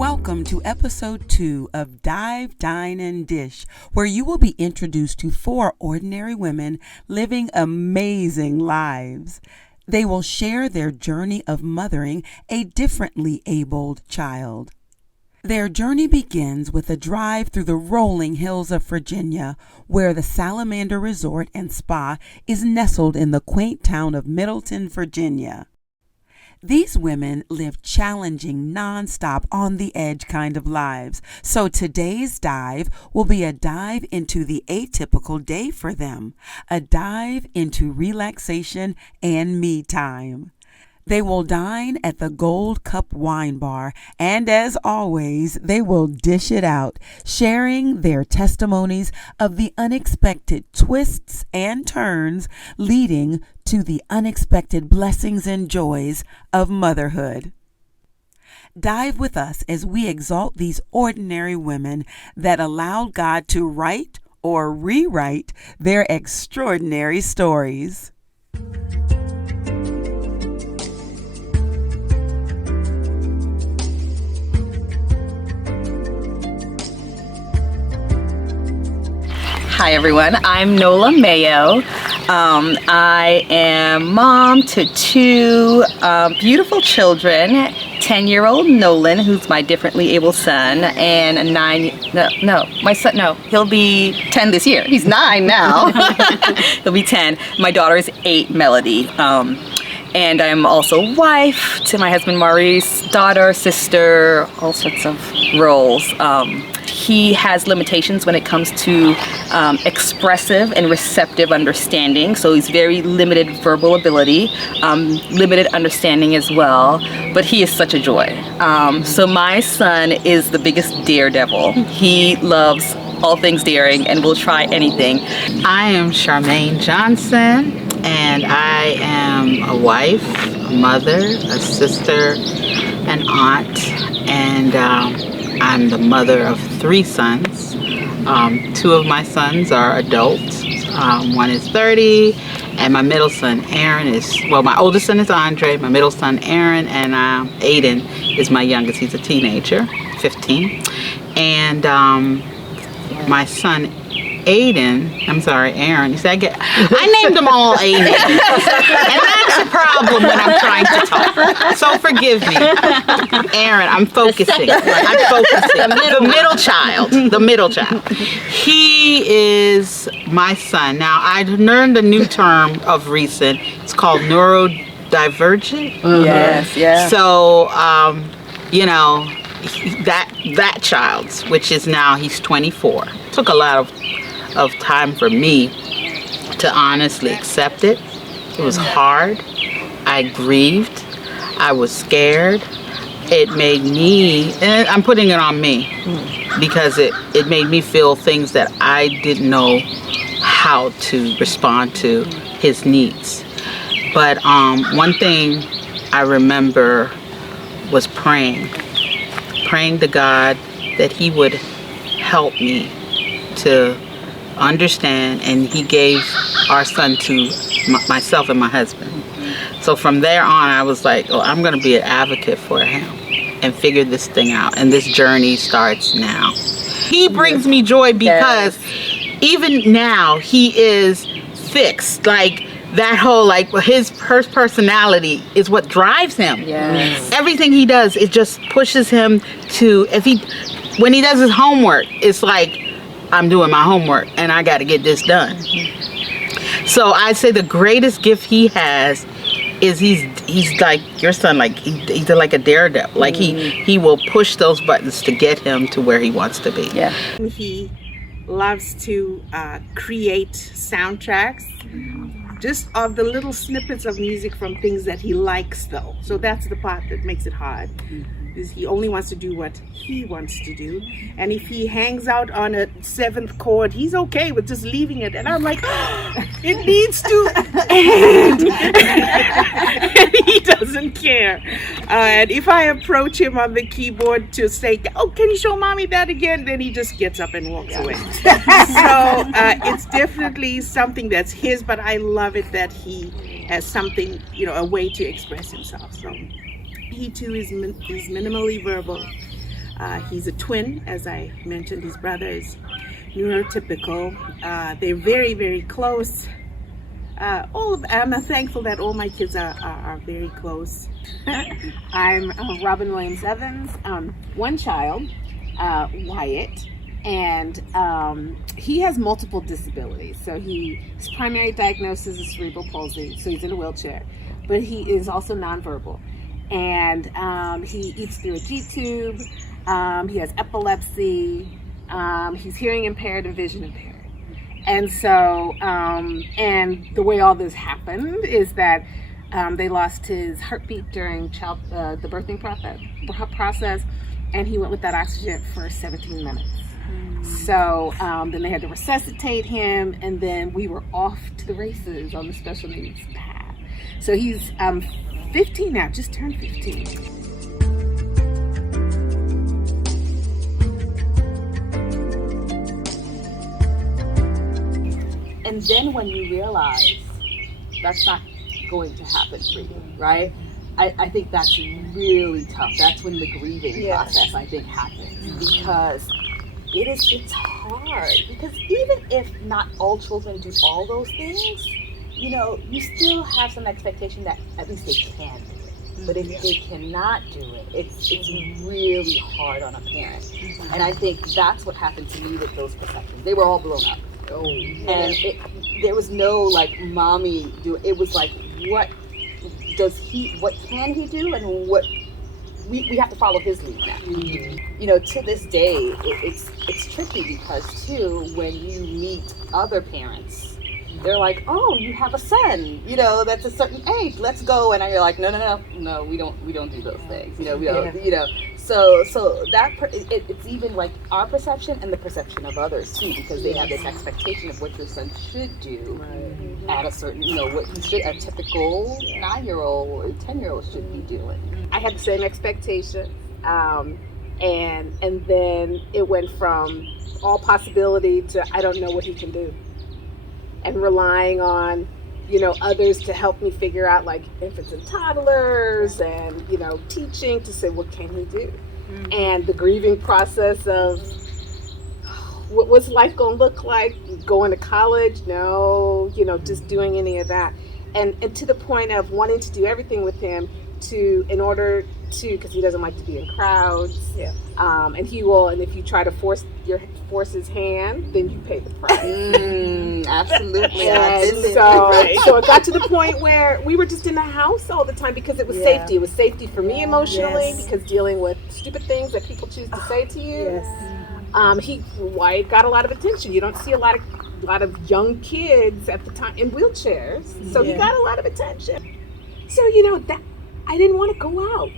Welcome to episode 2 of Dine and Dish, where you will be introduced to 4 ordinary women living amazing lives. They will share their journey of mothering a differently abled child. Their journey begins with a drive through the rolling hills of Virginia, where the Salamander Resort and Spa is nestled in the quaint town of Middleton, Virginia. These women live challenging, non-stop, on-the-edge kind of lives. So today's dive will be a dive into the atypical day for them, a dive into relaxation and me time. They will dine at the Gold Cup Wine Bar, and as always, they will dish it out, sharing their testimonies of the unexpected twists and turns leading to the unexpected blessings and joys of motherhood. Dive with us as we exalt these ordinary women that allowed God to write or rewrite their extraordinary stories. Hi everyone, I'm Nola Mayo. I am mom to 2 beautiful children, 10-year-old Nolan, who's my differently able son, and he'll be 10 this year. He's 9 now. He'll be 10. My daughter is 8, Melody. And I'm also wife to my husband Maurice, daughter, sister, all sorts of roles. He has limitations when it comes to expressive and receptive understanding, so he's very limited verbal ability, limited understanding as well, but he is such a joy. So my son is the biggest daredevil. He loves all things daring and will try anything. I am Charmaine Johnson, and I am a wife, a mother, a sister, an aunt, and I'm the mother of 3 sons. 2 of my sons are adults. One is 30, and my middle son Aaron my oldest son is Andre, my middle son Aaron, and Aiden is my youngest. He's a teenager, 15. And my son Aaron, you said I named them all A names. And that's a problem when I'm trying to talk. So forgive me. Aaron, I'm focusing. The middle child. He is my son. Now, I learned a new term of recent. It's called neurodivergent. Yes, yeah. So, that child's, which is now, he's 24. Took a lot of time for me to honestly accept it. It was hard. I grieved. I was scared. It made me, and I'm putting it on me, because it made me feel things that I didn't know how to respond to his needs. But one thing I remember was praying to God that he would help me to understand, and he gave our son to myself and my husband. So from there on, I was like, I'm going to be an advocate for him and figure this thing out, and this journey starts now. He brings me joy because even now he is fixed. Like that whole, his personality is what drives him. Yes. Everything he does, it just pushes him to, when he does his homework, it's like, I'm doing my homework and I got to get this done. So I say the greatest gift he has is he's like your son, he's like a daredevil. Like he will push those buttons to get him to where he wants to be. Yeah. He loves to create soundtracks, just of the little snippets of music from things that he likes, though. So that's the part that makes it hard. Is he only wants to do what he wants to do, and if he hangs out on a 7th chord, he's okay with just leaving it. And I'm like, it needs to end. And he doesn't care. And if I approach him on the keyboard to say, "Oh, can you show mommy that again?" then he just gets up and walks away. So it's definitely something that's his, but I love it that he has something, a way to express himself. So he too is minimally verbal. He's a twin, as I mentioned. His brother is neurotypical. They're very, very close. I'm thankful that all my kids are very close. I'm Robin Williams Evans, one child, Wyatt, and he has multiple disabilities. So his primary diagnosis is cerebral palsy, so he's in a wheelchair, but he is also nonverbal. And he eats through a G-tube, he has epilepsy, he's hearing impaired and vision impaired. And so, and the way all this happened is that they lost his heartbeat during the birthing process, and he went with that oxygen for 17 minutes. So then they had to resuscitate him, and then we were off to the races on the special needs path. So he's 15 now, just turned 15. And then when you realize that's not going to happen for you, right? I think that's really tough. That's when the grieving process, I think, happens, because it's hard. Because even if not all children do all those things, you still have some expectation that at least they can do it. But if they cannot do it, it's really hard on a parent. And I think that's what happened to me with those perceptions. They were all blown up. And there was no mommy do it. It was like, what can he do, and what we have to follow his lead now. To this day, it's tricky, because too, when you meet other parents, they're like, oh, you have a son, that's a certain age, let's go. And you're like, no, we don't do those things, we don't, So that it's even like our perception and the perception of others too, because they have this expectation of what your son should do at a certain, what a typical 9-year-old or 10-year-old should be doing. I had the same expectation, and then it went from all possibility to I don't know what he can do, and relying on others to help me figure out, like infants and toddlers, and teaching to say, what can he do? And the grieving process of what's life gonna look like, going to college, no, just doing any of that, and to the point of wanting to do everything with him in order to, because he doesn't like to be in crowds, and he will, and if you try to force his hand, then you pay the price. Absolutely. So it got to the point where we were just in the house all the time, because it was safety. It was safety for me emotionally, because dealing with stupid things that people choose to say to you. Wyatt got a lot of attention. You don't see a lot of young kids at the time in wheelchairs, so he got a lot of attention. So that I didn't want to go out.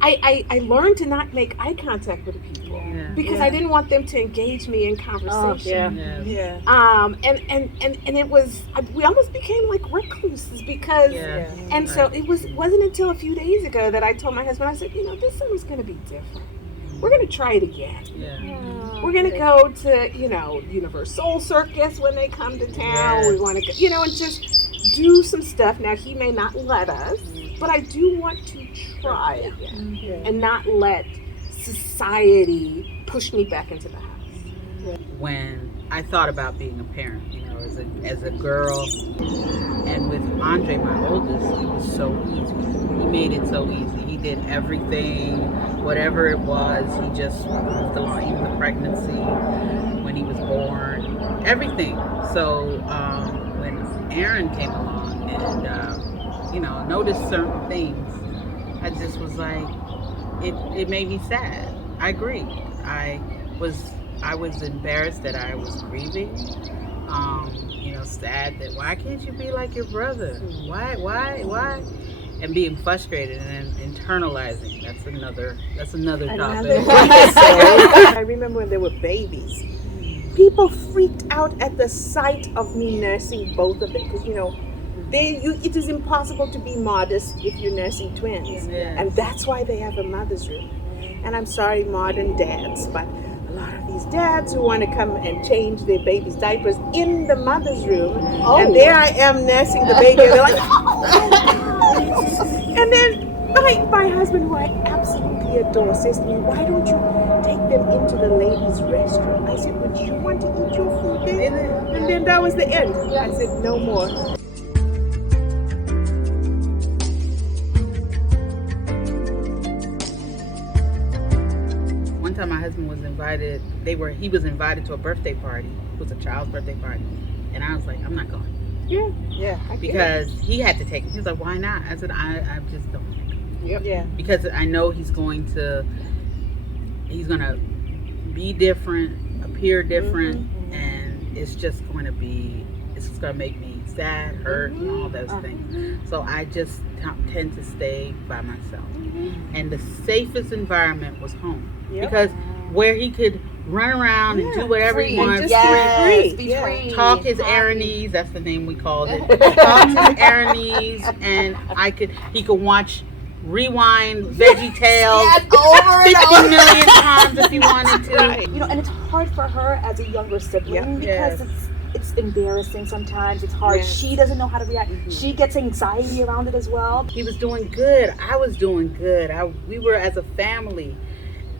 I learned to not make eye contact with people because I didn't want them to engage me in conversation. And it was, we almost became like recluses, because and so it wasn't until a few days ago that I told my husband, I said, this summer's going to be different. We're going to try it again. We're going to go to, Universal Circus when they come to town. We want to go, and just do some stuff. Now, he may not let us, but I do want to try again and not let society push me back into the house. When I thought about being a parent, as a girl, and with Andre, my oldest, it was so easy. He made it so easy. He did everything, whatever it was. He just moved along, even the pregnancy, when he was born, everything. So when Aaron came along and noticed certain things, I just was like, it made me sad. I agree. I was embarrassed that I was grieving. Sad that why can't you be like your brother? Why? And being frustrated and internalizing. That's another topic. I remember when they were babies. People freaked out at the sight of me nursing both of them, because it is impossible to be modest if you're nursing twins, and that's why they have a mother's room. And I'm sorry, modern dads, but a lot of these dads who want to come and change their baby's diapers in the mother's room, and there I am nursing the baby, and they're like, and then My husband, who I absolutely adore, says to me, why don't you take them into the ladies' restroom? I said, would you want to eat your food there? And then that was the end. I said, no more. One time my husband was invited, he was invited to a birthday party. It was a child's birthday party. And I was like, I'm not going. Yeah. Because he had to take it. He was like, why not? I said, I just don't want to go. Yeah. Because I know he's gonna be different, appear different, and it's just gonna make me sad, hurt, and all those things. So I just tend to stay by myself. And the safest environment was home. Because where he could run around and do whatever he wants, Be free. talk his errands, that's the name we called it. Talk his errands, and he could watch Rewind Veggie Tales over 50 million times if he wanted to. You know, and it's hard for her as a younger sibling because it's embarrassing sometimes. It's hard. She doesn't know how to react. She gets anxiety around it as well. He was doing good. I was doing good. We were as a family.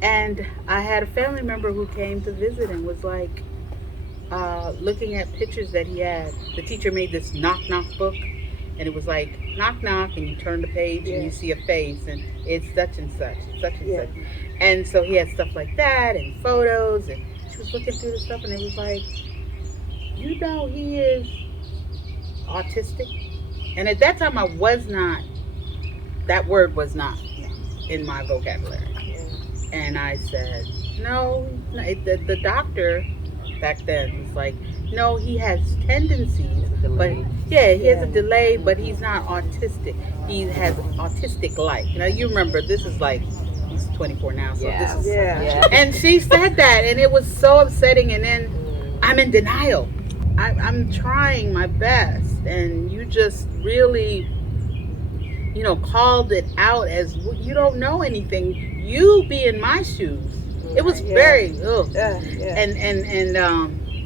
And I had a family member who came to visit and was like looking at pictures that he had. The teacher made this knock-knock book. And it was like, knock, knock, and you turn the page and you see a face, and it's such and such, such and such. And so he had stuff like that, and photos, and she was looking through the stuff, and it was like, you know, he is autistic. And at that time, that word was not in my vocabulary. And I said, no, the doctor back then was like, no, he has tendencies, but he has a delay, but he's not autistic. He has autistic-like. Now you remember, this is like, he's 24 now, so this is, and she said that, and it was so upsetting. And then I'm in denial. I'm trying my best, and you just really, called it out as you don't know anything. You be in my shoes. It was very, and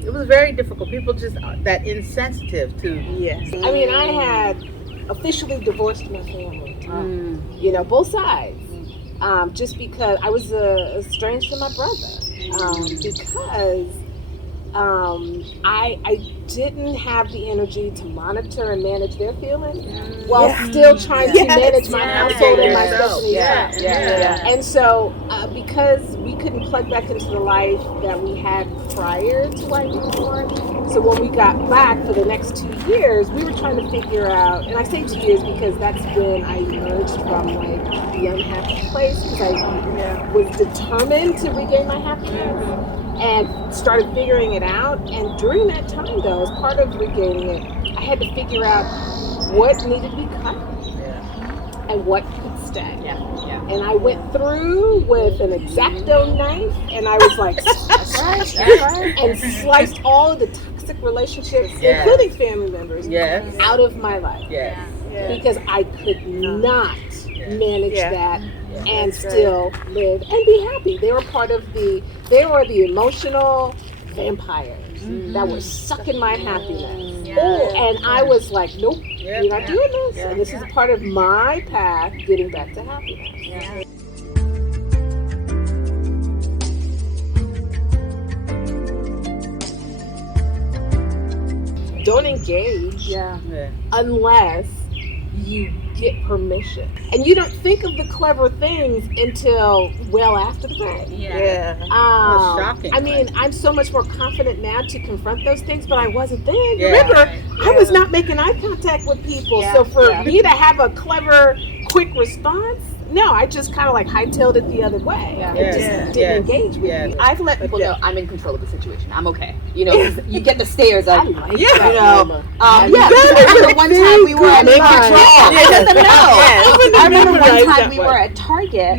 it was very difficult. People just that insensitive to. Yes. I mean, I had officially divorced my family. Both sides. Just because I was estranged from my brother. Because I didn't have the energy to monitor and manage their feelings while still trying to manage my household and my special needs child. And so because we couldn't plug back into the life that we had prior to why we were born, so when we got back for the next 2 years, we were trying to figure out, and I say 2 years because that's when I emerged from the unhappy place, because I was determined to regain my happiness. And started figuring it out. And during that time, though, as part of regaining it, I had to figure out what needed to be cut and what could stay. And I went through with an X-Acto knife, and I was like, that's right, and sliced all of the toxic relationships, including family members, out of my life. Because I could not manage that and still live and be happy. They were they were the emotional vampires that were sucking my happiness. And I was like, nope, you're not doing this. And this is part of my path getting back to happiness. Don't engage unless you get permission. And you don't think of the clever things until well after the fact. Shocking. I mean, I'm so much more confident now to confront those things, but I wasn't then. Remember, I was not making eye contact with people. So for me to have a clever, quick response, no, I just kind of hightailed it the other way. It just didn't engage with me. I've let people know I'm in control of the situation. I'm okay. You get the stares of, the one time we were in control. I let them know. I remember one time we were at Target,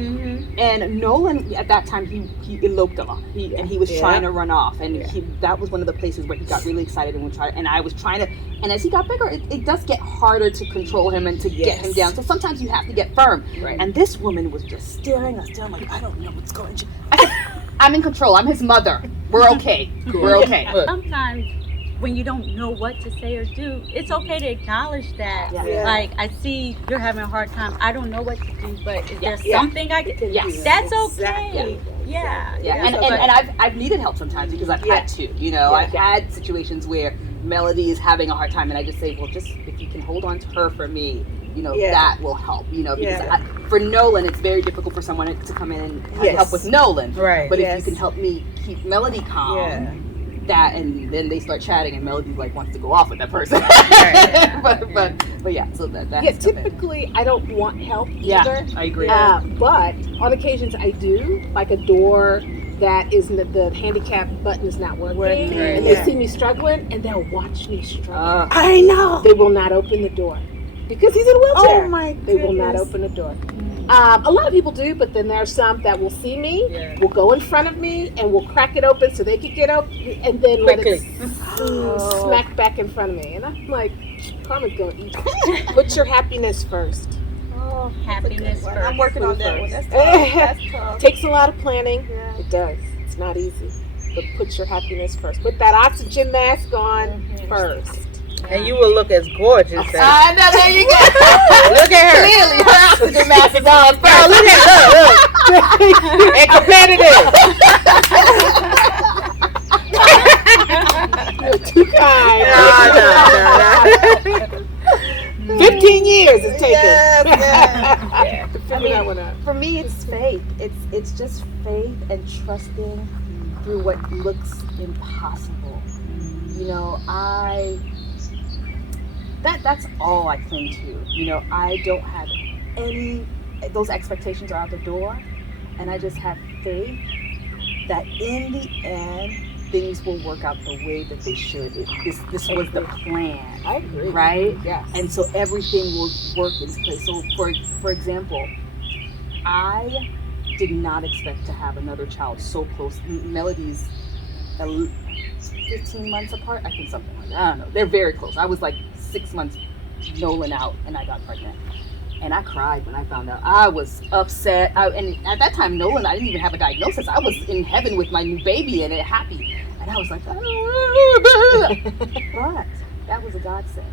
and Nolan at that time he eloped a lot. He was trying to run off, and that was one of the places where he got really excited and I was trying to. And as he got bigger, it does get harder to control him and to get him down. So sometimes you have to get firm. Right. And this woman was just staring us down like, I don't know what's going on. I said, I'm in control. I'm his mother. We're okay. We're okay. Sometimes when you don't know what to say or do, it's okay to acknowledge that. Yeah. Like, I see you're having a hard time. I don't know what to do, but is there Yeah. something I can do? Yes. That's Exactly. okay. Yeah. Yeah, and I've needed help sometimes because I've had to, you know, I've had situations where Melody is having a hard time and I just say, well, just if you can hold on to her for me, you know, that will help, you know, because for Nolan, it's very difficult for someone to come in and help with Nolan. Right. But if you can help me keep Melody calm, that, and then they start chatting and Melody like wants to go off with that person. but yeah, so that's typically I don't want help either. I agree. But on occasions I do, like a door that is the handicap button is not working, and they see me struggling, and they'll watch me struggle. I know. They will not open the door because he's in a wheelchair. Oh my They will not open the door. A lot of people do, but then there are some that will see me, will go in front of me, and will crack it open so they can get open, and then let it smack back in front of me. And I'm like, Karma's gonna eat. Put your happiness first. Oh, happiness first. I'm working on that one. That's tough. That's tough. Takes a lot of planning. It does. It's not easy. But put your happiness first. Put that oxygen mask on first. And you will look as gorgeous as. I know, there you go. Look at her. Clearly, her oxygen mask is on first. Oh, look at her. And competitive. Too kind. No. 15 years it's taken. Yeah. To figure that one out. For me, it's faith. It's just faith and trusting through what looks impossible. You know, that's all I cling to. You know, I don't have any, those expectations are out the door, and I just have faith that in the end things will work out the way that they should. This was the plan. I agree. Right? Yes. And so everything will work in place. So for example, I did not expect to have another child so close. Melody's 15 months apart, I think, something like that. I don't know. They're very close. I was like 6 months Nolan out and I got pregnant. And I cried when I found out. I was upset. And at that time, Nolan, I didn't even have a diagnosis. I was in heaven with my new baby and happy. And I was like, but that was a godsend.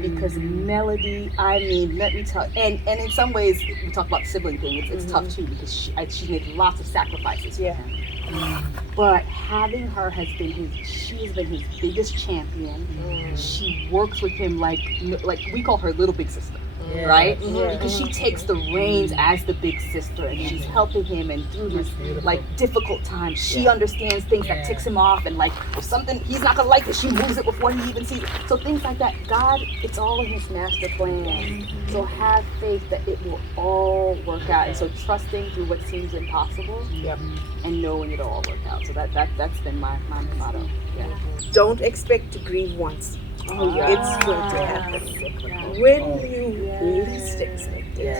Because Melody, I mean, let me tell, and in some ways, we talk about the sibling thing, it's tough too, because she's made lots of sacrifices for him. But having her she has been his biggest champion. She works with him like we call her little big sister. Right? Because she takes the reins as the big sister, and she's helping him, and through his like difficult times, she understands things that ticks him off, and like if something he's not gonna like it, she moves it before he even sees it. So things like that. God, it's all in his master plan. So have faith that it will all work out, and so trusting through what seems impossible, and knowing it'll all work out. So that's been my motto. Don't expect to grieve once. It's going to happen when you least expect it.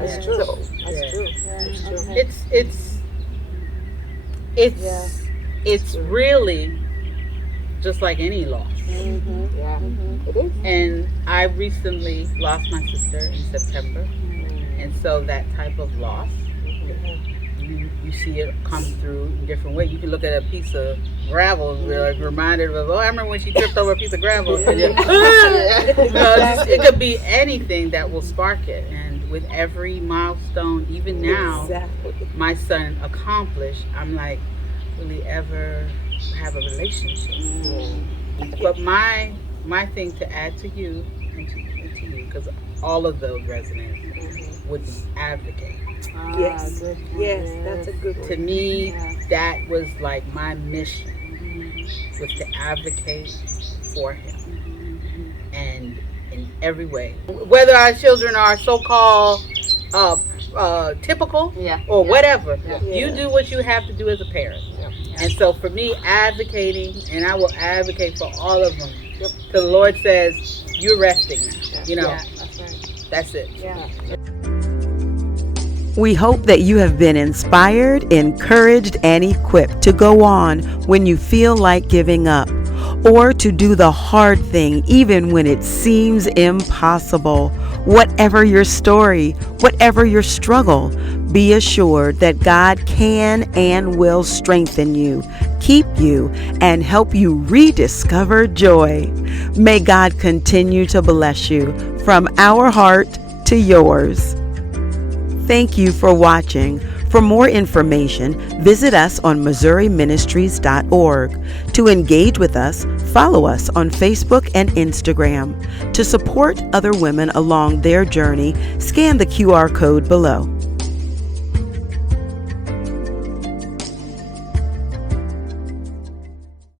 That's true. So, That's true. That's true. It's really just like any loss. It is. And I recently lost my sister in September, and so that type of loss, you see it come through in different ways. You can look at a piece of gravel and be like reminded of, I remember when she tripped over a piece of gravel. And it could be anything that will spark it. And with every milestone, even now, my son accomplished, I'm like, will he ever have a relationship? But my thing to add to you and to you, because all of those resonate, would be advocate. Yes, that's a good one. To me, that was like my mission, was to advocate for him, and in every way, whether our children are so-called typical or whatever, you do what you have to do as a parent. And so for me, advocating, and I will advocate for all of them, because the Lord says, you're resting now, you know, that's it. We hope that you have been inspired, encouraged, and equipped to go on when you feel like giving up, or to do the hard thing even when it seems impossible. Whatever your story, whatever your struggle, be assured that God can and will strengthen you, keep you, and help you rediscover joy. May God continue to bless you from our heart to yours. Thank you for watching. For more information, visit us on MissouriMinistries.org. To engage with us, follow us on Facebook and Instagram. To support other women along their journey, scan the QR code below.